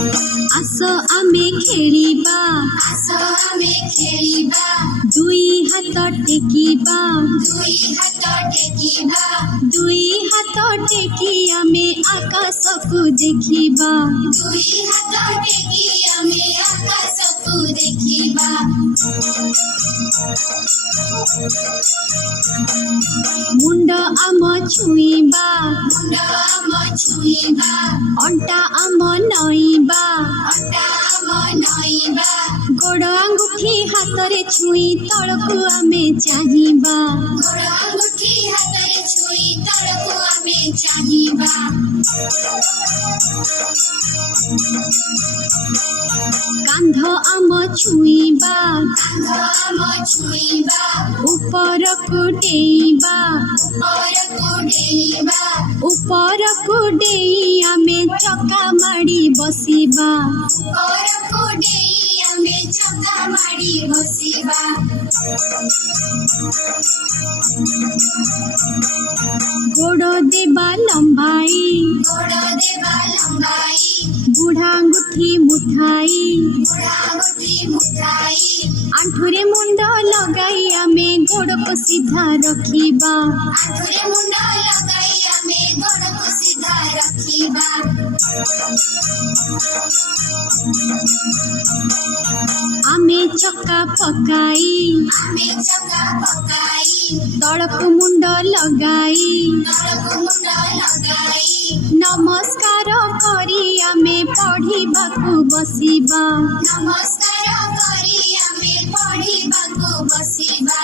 आस आमे खेलिबा आस आमे खेलिबा दुई हाथ टेकिबा दुई हाथ टेकिबा दुई हाथ टेकी आमे आकाश को देखिबा दुई हाथ टेकी आमे आकाश को देखिबा मुंड आम छुईबा मुंड आम छुईबा अंटा आम नईबा अंटा आम नईबा गोड़ आंगुठी हाथ रे छुई तळकु आमे चाहिबा गोड़ आंगुठी हाथ रे छुई तळकु आमे चाहिबा कांध आम छुईबा कांध आम छुईबा ऊपर को डेइबा ऊपर को डेई आमे चका माड़ी बसिबा ऊपर को डेई आमे चका माड़ी बसिबा गोड़ देबा लंबाई गोड़ देबा लंबाई बुढ़ा अंगुठी मुठाई बुढ़ा अंगुठी मुठाई आंठुरे मुंड लगाई आमे गोड़ को सीधा रखिबा आंठुरे मुंड लगाई आमे गोड़ को सीधा रखिबा आमे चक्का पकाई आमे चक्का पकाई तळकु मुंड लगाई तळकु मुंड लगाई नमस्कार करी आमे पढ़िबाकु बसिबा नमस्कार करी आमे पढ़िबाकु बसिबा।